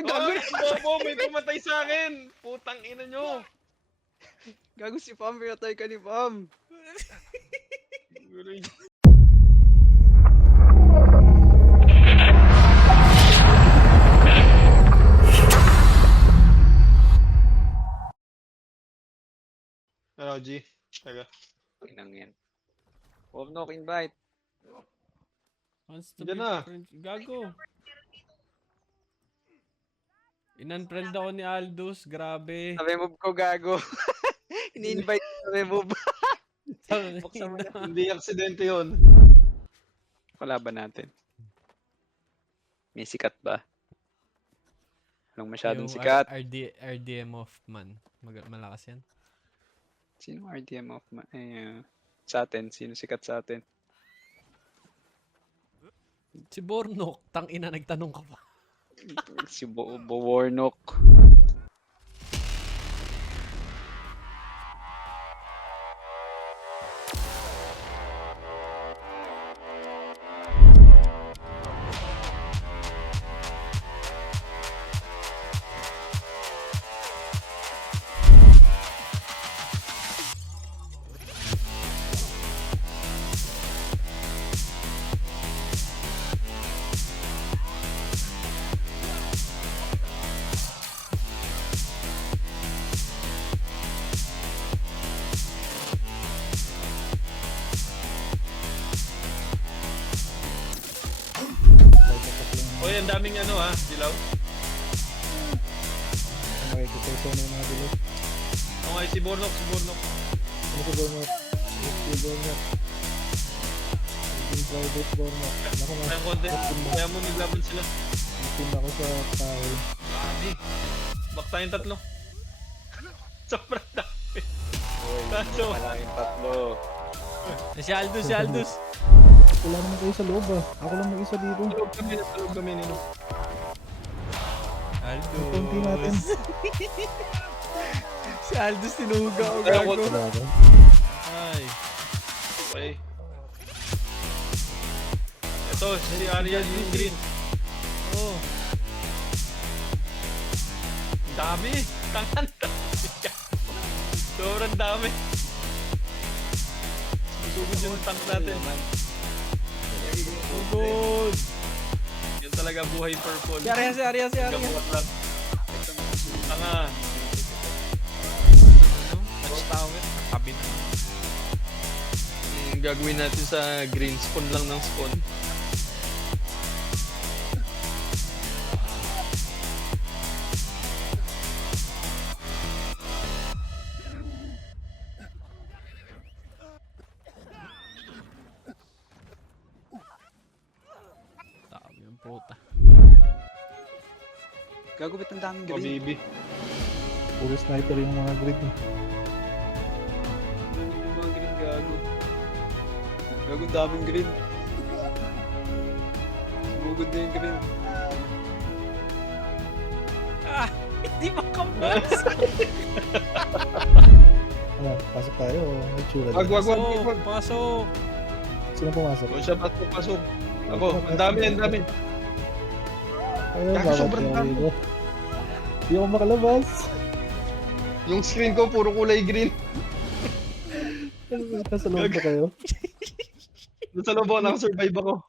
Ay, gago! Bobo, may pumatay sa akin! Putang ina nyo! Gago si Pam, pinatay ka ni Pam. Ano, G? Taga. Inang yan. No invite. Wants to Diyan be na. friends. Gago. In-unfriend ako ni Aldous. Grabe. Remove ko, gago. Ini-invite ko na remove. Buksan mo na. Hindi aksidente yun. Kalaban natin. May sikat ba? Walang masyadong Yung sikat. RDM of man. Malakas yan. Sino RDM of sa atin? Sino sikat sa atin? Si Bornok. Tangina, nagtanong ka pa. Si Warnock. Oy, ang daming ano ha, dilaw. Makikita ito na yung mga dilaw. Okay, si Bornok. Ano si Bornok? Si Bornok. Yung private Bornok. Naku na. Kayang konti. Kaya mo naglaban sila. Natin ako sa tao. Dami. Back tayong tatlo. Sobrang dami. Kaso, Malaking tatlo. Si Aldous. Wala naman kayo sa loob ah. Ako lang mag-isa dito. tulog kami nino. Konti natin. Aldous. Si Aldous tinuga ako, Kaya gago. Wala ba? Ay. Okay. Ito, si Ariel yung green. Oh. Dami. Tangan. Sobrang dami. Susugod yung tank natin. Oh, good. Yan talaga buhay purple. Si Arya. Gabuhat lang. Tanga. Watchtower. Kabin. Gagawin natin sa green spawn lang ng spawn. Tama yung puta. Gago, ba't ang daming Oh, green? baby. Puro sniper yung mga grid. Yung mga green, gago. Gago, ang daming green. Sumugod na yung green. Ah! Hindi makabas! Ano, pasok tayo. May tsura Wag. Pasok! Sino pumasok? O siya, pasok. Ako, ang dami. Ayun, Gago, bawat sobrang yung dami. dito. Hindi ako makalabas. Yung screen ko, puro kulay green. Nasa loob ba kayo? Nasa loob ako, nakasurvive ako.